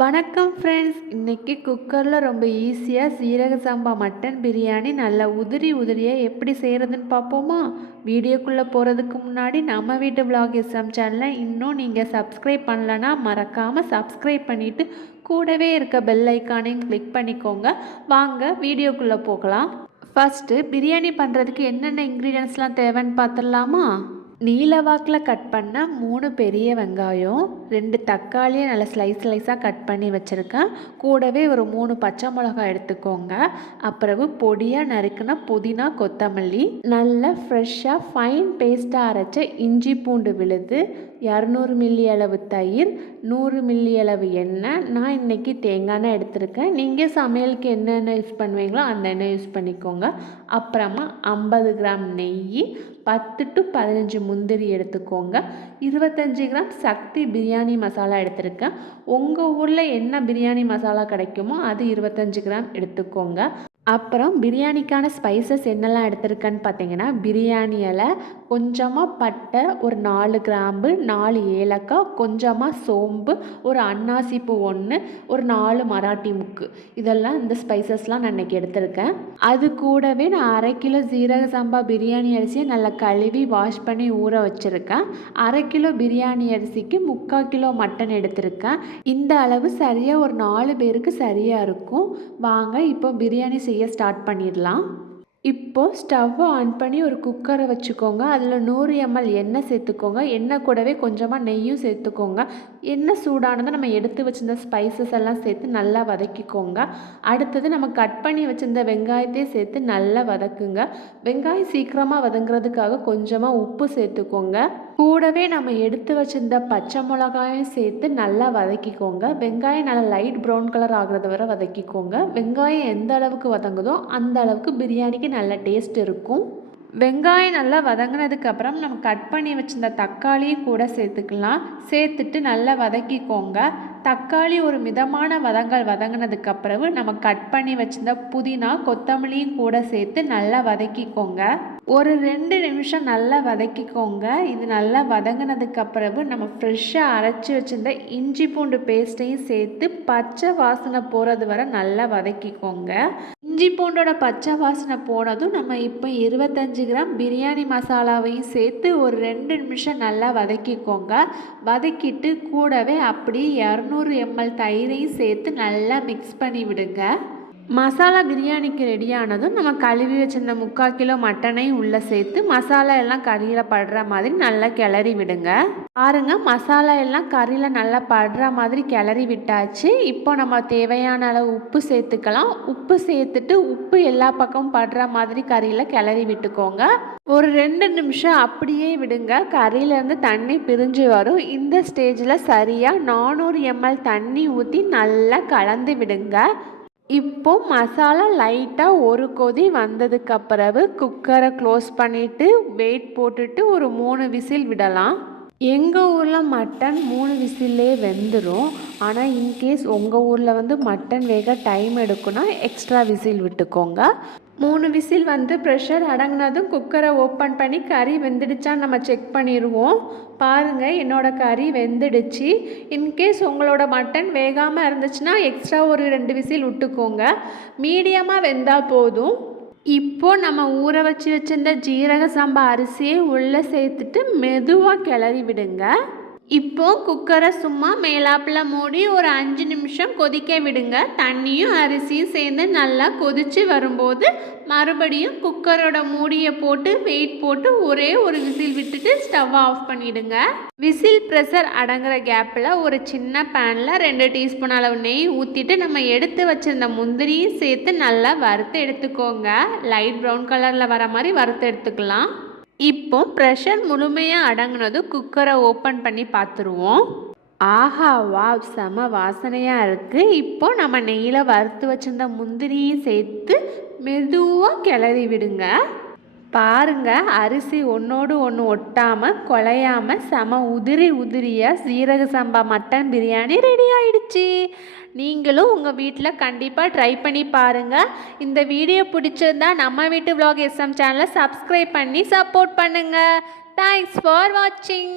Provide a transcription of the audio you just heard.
வணக்கம் ஃப்ரெண்ட்ஸ். இன்றைக்கி குக்கரில் ரொம்ப ஈஸியாக சீரக சம்பா மட்டன் பிரியாணி நல்லா உதிரியாக எப்படி செய்கிறதுன்னு பார்ப்போமா? வீடியோக்குள்ளே போகிறதுக்கு முன்னாடி நம்ம வீட்டு விலாக் எஸ்எம் சேனலை இன்னும் நீங்கள் சப்ஸ்கிரைப் பண்ணலன்னா மறக்காமல் சப்ஸ்கிரைப் பண்ணிவிட்டு கூடவே இருக்க பெல் ஐக்கானையும் கிளிக் பண்ணிக்கோங்க. வாங்க வீடியோக்குள்ளே போகலாம். ஃபஸ்ட்டு பிரியாணி பண்ணுறதுக்கு என்னென்ன இன்க்ரீடியன்ட்ஸ்லாம் தேவைன்னு பார்த்துடலாமா? நீல வாக்கில் கட் பண்ண 3 பெரிய வெங்காயம், 2 தக்காளியை நல்லா ஸ்லைஸாக கட் பண்ணி வச்சுருக்கேன். கூடவே ஒரு 3 பச்சை மிளகாய் எடுத்துக்கோங்க. அப்புறம் பொடியாக நறுக்கின புதினா, கொத்தமல்லி, நல்ல ஃப்ரெஷ்ஷாக ஃபைன் பேஸ்ட்டாக அரைச்ச இஞ்சி பூண்டு விழுது, 200 மில்லி அளவு தயிர், 100 மில்லி அளவு எண்ணெய். நான் இன்றைக்கி தேங்காய் எண்ணெய் எடுத்திருக்கேன். நீங்கள் சமையலுக்கு என்னென்ன யூஸ் பண்ணுவீங்களோ அந்த எண்ணெய் யூஸ் பண்ணிக்கோங்க. அப்புறமா 50 கிராம் நெய், 10 to 15 முந்திரி எடுத்துக்கோங்க. 25 கிராம் சக்தி பிரியாணி மசாலா எடுத்திருக்கேன். உங்கள் ஊரில் என்ன பிரியாணி மசாலா கிடைக்குமோ அது 25 கிராம் எடுத்துக்கோங்க. அப்புறம் பிரியாணிக்கான ஸ்பைசஸ் என்னெல்லாம் எடுத்திருக்கேன்னு பார்த்தீங்கன்னா, பிரியாணி இலை, கொஞ்சமாக பட்டை, ஒரு 4 கிராம்பு, 4 ஏலக்காய், கொஞ்சமாக சோம்பு, ஒரு அன்னாசிப்பூ 1, ஒரு 4 மராட்டி முக்கு. இதெல்லாம் இந்த ஸ்பைசஸ்லாம் நான் இன்றைக்கி எடுத்திருக்கேன். அது கூடவே நான் 1/2 கிலோ ஜீரக சம்பா பிரியாணி அரிசியை நல்லா கழுவி வாஷ் பண்ணி ஊற வச்சுருக்கேன். 1/2 கிலோ பிரியாணி அரிசிக்கு 3/4 கிலோ மட்டன் எடுத்திருக்கேன். இந்த அளவு சரியாக ஒரு 4 பேருக்கு சரியாக இருக்கும். வாங்க இப்போ பிரியாணி செய்ய ஸ்டார்ட் பண்ணிடலாம். இப்போது ஸ்டவ்வை ஆன் பண்ணி ஒரு குக்கரை வச்சுக்கோங்க. அதில் 100 ml எண்ணெய் சேர்த்துக்கோங்க. எண்ணெய் கூடவே கொஞ்சமாக நெய்யும் சேர்த்துக்கோங்க. எண்ணெய் சூடானதை நம்ம எடுத்து வச்சிருந்த ஸ்பைசஸ் எல்லாம் சேர்த்து நல்லா வதக்கிக்கோங்க. அடுத்தது நம்ம கட் பண்ணி வச்சுருந்த வெங்காயத்தையும் சேர்த்து நல்லா வதக்குங்க. வெங்காயம் சீக்கிரமாக வதங்குறதுக்காக கொஞ்சமாக உப்பு சேர்த்துக்கோங்க. கூடவே நம்ம எடுத்து வச்சிருந்த பச்சை மிளகாயும் சேர்த்து நல்லா வதக்கிக்கோங்க. வெங்காயம் நல்லா லைட் ப்ரௌன் கலர் ஆகிறது வரை வதக்கிக்கோங்க. வெங்காயம் எந்த அளவுக்கு வதங்குதோ அந்த அளவுக்கு பிரியாணிக்கு நல்ல டேஸ்ட் இருக்கும். வெங்காயம் நல்லா வதங்கினதுக்கப்புறம் நம்ம கட் பண்ணி வச்சிருந்த தக்காளியும் கூட சேர்த்துக்கலாம். சேர்த்துட்டு நல்லா வதக்கிக்கோங்க. தக்காளி ஒரு மிதமான வதங்கினதுக்கப்புறம் நம்ம கட் பண்ணி வச்சிருந்த புதினா, கொத்தமல்லியும் கூட சேர்த்து நல்லா வதக்கிக்கோங்க. ஒரு 2 நிமிஷம் நல்லா வதக்கிக்கோங்க. இது நல்லா வதங்கினதுக்கப்புறம் நம்ம ஃப்ரெஷ்ஷாக அரைச்சி வச்சிருந்த இஞ்சி பூண்டு பேஸ்ட்டையும் சேர்த்து பச்சை வாசனை போகிறது வரை நல்லா வதக்கிக்கோங்க. இஞ்சி பூண்டோட பச்சை வாசனை போனதும் நம்ம இப்போ 25 கிராம் பிரியாணி மசாலாவையும் சேர்த்து ஒரு 2 நிமிஷம் நல்லா வதக்கிக்கோங்க. வதக்கிட்டு கூடவே அப்படி 200 ml தயிரையும் சேர்த்து நல்லா மிக்ஸ் பண்ணி விடுங்க. மசாலா பிரியாணிக்கு ரெடியானதும் நம்ம கழுவி வச்சிருந்த 3/4 கிலோ மட்டனையும் உள்ளே சேர்த்து மசாலா எல்லாம் கறியில் படுற மாதிரி நல்லா கிளறி விடுங்க. பாருங்க, மசாலா எல்லாம் கறியில் நல்லா படுற மாதிரி கிளறி விட்டாச்சு. இப்போ நம்ம தேவையான அளவு உப்பு சேர்த்துக்கலாம். உப்பு சேர்த்துட்டு உப்பு எல்லா பக்கமும் படுற மாதிரி கறியில் கிளறி விட்டுக்கோங்க. ஒரு 2 நிமிஷம் அப்படியே விடுங்க. கறியிலேருந்து தண்ணி பிரிஞ்சு வரும். இந்த ஸ்டேஜில் சரியாக 400 ml தண்ணி ஊற்றி நல்லா கலந்து விடுங்க. இப்போ மசாலா லைட்டாக ஒரு கொதி வந்ததுக்கப்புறவு குக்கரை க்ளோஸ் பண்ணிவிட்டு வெயிட் போட்டுட்டு ஒரு 3 விசில் விடலாம். எங்கள் ஊரில் மட்டன் 3 விசில்லே வெந்துடும். ஆனால் இன்கேஸ் உங்கள் ஊரில் மட்டன் வேக டைம் எடுக்குன்னா எக்ஸ்ட்ரா விசில் விட்டுக்கோங்க. 3 விசில் ப்ரெஷர் அடங்கினதும் குக்கரை ஓப்பன் பண்ணி கறி வெந்துடுச்சான்னு நம்ம செக் பண்ணிடுவோம். பாருங்கள், என்னோடய கறி வெந்துடுச்சு. இன்கேஸ் உங்களோட மட்டன் வேகாமல் இருந்துச்சுன்னா எக்ஸ்ட்ரா ஒரு 2 விசில் விட்டுக்கோங்க. மீடியமாக வெந்தால் போதும். இப்போது நம்ம ஊற வச்சிருந்த ஜீரக சம்பா அரிசியை உள்ளே சேர்த்துட்டு மெதுவாக கிளறி விடுங்க. இப்போது குக்கரை சும்மா மேலாப்பில் மூடி ஒரு 5 நிமிஷம் கொதிக்க விடுங்க. தண்ணியும் அரிசியும் சேர்ந்து நல்லா கொதித்து வரும்போது மறுபடியும் குக்கரோட மூடியை போட்டு வெயிட் போட்டு ஒரே ஒரு விசில் விட்டுட்டு ஸ்டவ் ஆஃப் பண்ணிவிடுங்க. விசில் ப்ரெஷர் அடங்குற கேப்பில் ஒரு சின்ன பேனில் 2 டீஸ்பூன் அளவு நெய் ஊற்றிட்டு நம்ம எடுத்து வச்சிருந்த முந்திரியும் சேர்த்து நல்லா வறுத்து எடுத்துக்கோங்க. லைட் ப்ரௌன் கலரில் வர மாதிரி வறுத்து எடுத்துக்கலாம். இப்போ ப்ரெஷர் முழுமையாக அடங்கினதும் குக்கரை ஓப்பன் பண்ணி பார்த்துருவோம். ஆஹா, வாவ், செம வாசனையாக இருக்குது. இப்போ நம்ம நெய்யில் வறுத்து வச்சிருந்த முந்திரியும் சேர்த்து மெதுவாக கிளறி விடுங்க. பாருங்கள், அரிசி ஒன்றோடு ஒன்று ஒட்டாமல் குலையாமல் செம உதிரியாக சீரக சம்பா மட்டன் பிரியாணி ரெடி ஆயிடுச்சு. நீங்களும் உங்கள் வீட்டில் கண்டிப்பாக ட்ரை பண்ணி பாருங்கள். இந்த வீடியோ பிடிச்சிருந்தா நம்ம வீட்டு விலாக் எஸ்எம் சேனலை சப்ஸ்கிரைப் பண்ணி சப்போர்ட் பண்ணுங்கள். தேங்க்ஸ் ஃபார் வாட்சிங்.